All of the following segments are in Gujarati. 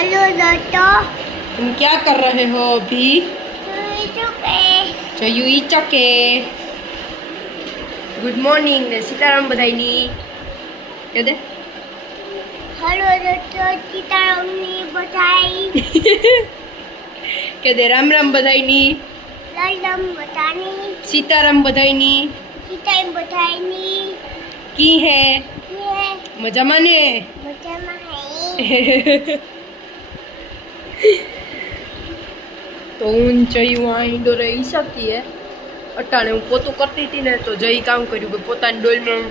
हेलो दोस्तों, तुम क्या कर रहे हो अभी? Jayu it's okay. Good morning ने सीताराम बधाईनी कह दे। हेलो दोस्तों, सीताराम ने बधाई। कह दे राम राम बधाईनी, राम बतानी, सीताराम बधाईनी सीताराम बधाईनी की है ये मजा माने। मजा में है। तो હું જયું આ ઈંડો રહી શકતી હે અટાણે હું પોતું કરતી હતી ને તો જઈ કામ કર્યું કે પોતાની ડોલમાં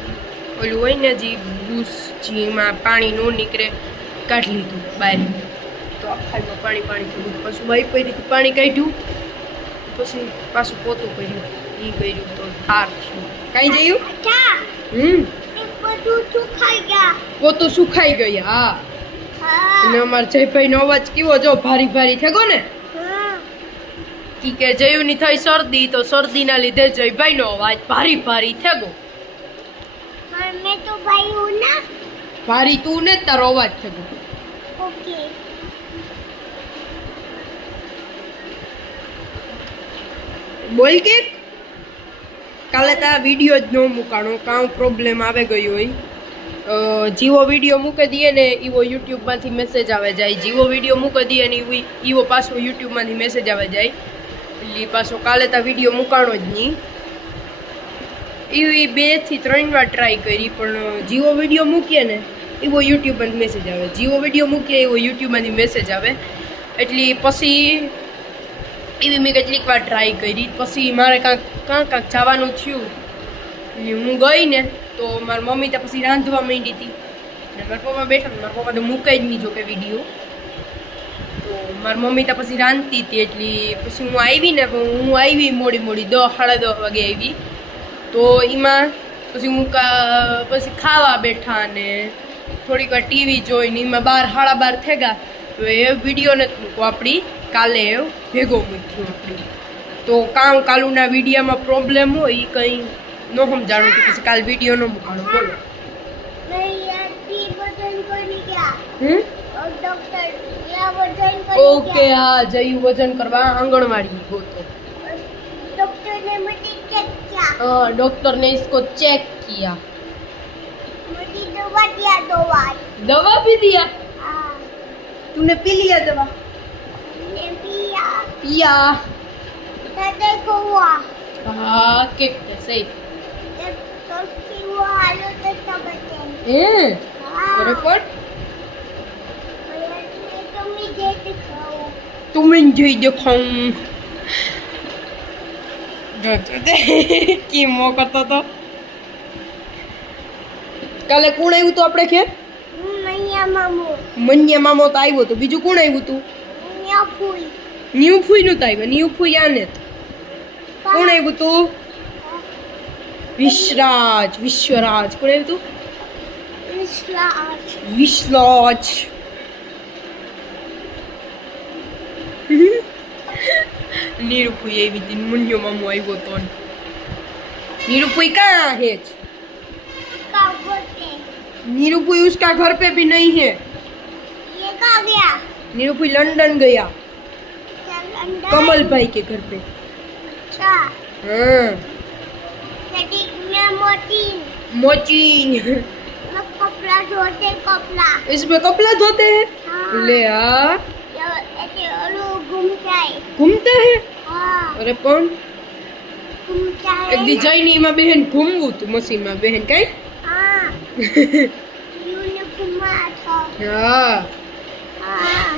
ઓલું હોય ને જે બૂસ જેમાં પાણી ન નીકળે કાઢી લીધું બહાર તો આખામાં પાણી પાણી થયું પછી વાઈ પડી હતી પાણી કાઢ્યું પછી પાછું પોતું કર્યું એ કર્યું તો થાર થયું કાંઈ જયું अच्छा, एक બધું સુખાઈ ગયા। પોતું સુખાઈ ગયા હા हाँ અને અમારા જયભાઈનો અવાજ કેવો જો ભારી ભારી થયો ને हाँ કી કે જયુની થઈ શરદી તો શરદીના લીધે જયભાઈનો અવાજ ભારી ભારી થયો और मैं तो भाई हूँ ना। ભારી તું ને તારો અવાજ થયો ओके, બોલ કે કાલે તા વિડીયો જ ન મૂકાણો કાં પ્રોબ્લેમ આવે ગયો હોય જીવો વિડીયો મૂકી દઈએ ને એવો યુટ્યુબમાંથી મેસેજ આવે જાય જીવો વિડીયો મૂકી દઈએ ને એવો પાછો યુટ્યુબમાંથી મેસેજ આવે જાય એટલે પાછો કાલે તા વિડીયો મૂકાણો જ નહીં એવી 2 થી 3 વાર ટ્રાય કરી પણ જીવો વિડીયો મૂકીએ ને એવો યુટ્યુબમાંથી મેસેજ આવે જીવો વિડીયો મૂકીએ એવો યુટ્યુબમાંથી મેસેજ આવે એટલે પછી એવી મેં કેટલીક વાર ટ્રાય કરી પછી મારે કાંક જવાનું થયું એટલે હું ગઈ ને તો મારી મમ્મી તો પછી રાંધવા માંડી હતી ને મારા પપ્પા બેઠા મારા પપ્પા તો મૂકે જ નહીં જો કે વિડીયો તો મારી મમ્મી તો પછી રાંધતી હતી એટલે પછી હું આવી ને હું આવી મોડી 10-10:30 વાગે આવી તો એમાં પછી હું પછી ખાવા બેઠા ને થોડીક વાર ટીવી જોઈને એમાં 12-12:30 થઈ ગયા તો એ વિડીયો નથી મૂકો આપણી કાલે ભેગો મૂક્યો આપણી તો કાલુના વિડીયોમાં પ્રોબ્લેમ હોય એ કંઈ ન સમજાણું કે પછી કાલ વિડીયો ન મૂકાણો બોલો मैं यार की वजन करने गया और डॉक्टर या वजन करने ઓકે હા જયું વજન કરવા આંગણવાડી ગયો डॉक्टर ने मुझे चेक किया, हाँ डॉक्टर ने इसको चेक किया मुझे दवा दिया, दवा भी दिया हाँ तूने पी लिया दवा ने पिया पिया दादा को हुआ हाँ के सही जब सबकी वो हालत तो बचे हैं हाँ बराबर तो मैं जे दिखाऊं तुम्हें जई देखाऊं કેમો કરતો તો કાલે કોણ આવ્યું તો આપણે ઘેર मैया मामू મન્યા મામો તો આવ્યો તો બીજું કોણ આવ્યું તું या फूई ન્યુ ફૂઈ નું તો આવ્યું ન્યુ ફૂઈ આને કોણ આવ્યું તું વિશ્વરાજ કોણ આવ્યું તું विश्वास વિશ્વરાજ નીરુફુઈ આવી હતી મન્યો મામો આવ્યો તો નીરુફુઈ कहाँ है का बोलते नीरूपुई उसका घर पे भी नहीं है ये कहाँ गया नीरूपुई लंदन गया क्या लंदन कमल भाई के घर पे अच्छा हाँ सटीक में मोतीन मोचीन मैं कपड़ा धोते कपड़ा इसमें कपड़ा धोते हैं हाँ ले आ ऐसे लोग घूमता है घूमते हैं हाँ अरे कौन घूमता है एक दी जाइनी में बहन घूमવું તું મશીન માં બહેન કઈ हाँ यूने घुमा था હા हाँ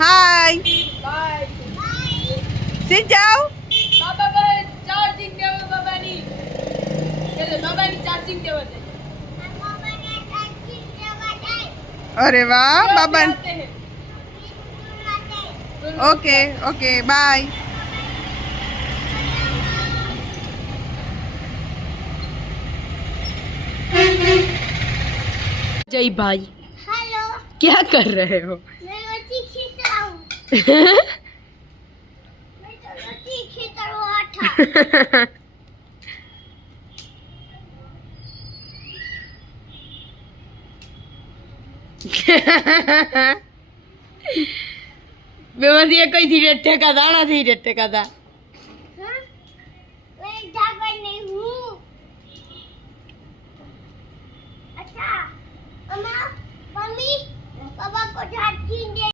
હાય बाय sit જાઓ બાબા બહેન ચાર્જિંગ દેવો બાબાની એટલે બાબાની ચાર્જિંગ દેવો છે અરે વાહ બાબા ઓકે ઓકે બાય जय भाई हेलो क्या कर रहे हो मैं रोटी खींच रहा हूँ मैं तो रोटी खींच रहा था બેમાંથી એક કઈ થી રેટ ઠેકા દાણા થી રેટ ઠેકા દા हाँ मैं जाकर नहीं हूँ अच्छा अम्मा मम्मी पापा को झाड़ छीन दे